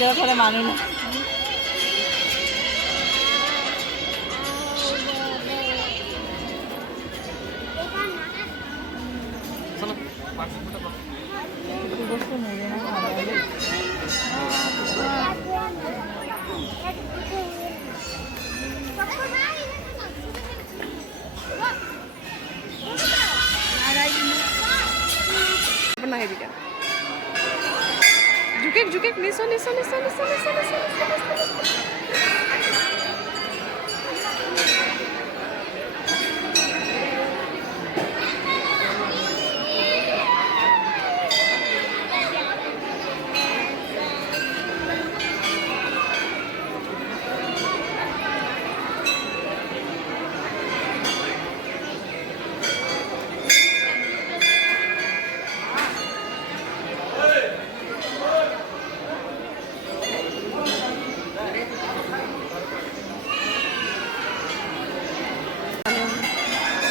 त्याला थोडं मानून गोष्ट नाही पण आहे बिका झुकेक झुकेक निसो निसो निसो निसो निसो निसो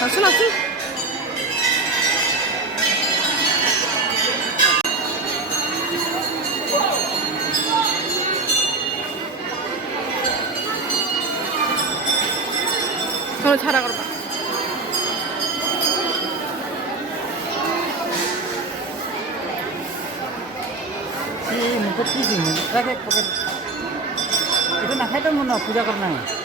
असू असू थोडं छाडा करता itu nak itu mau पूजा करना है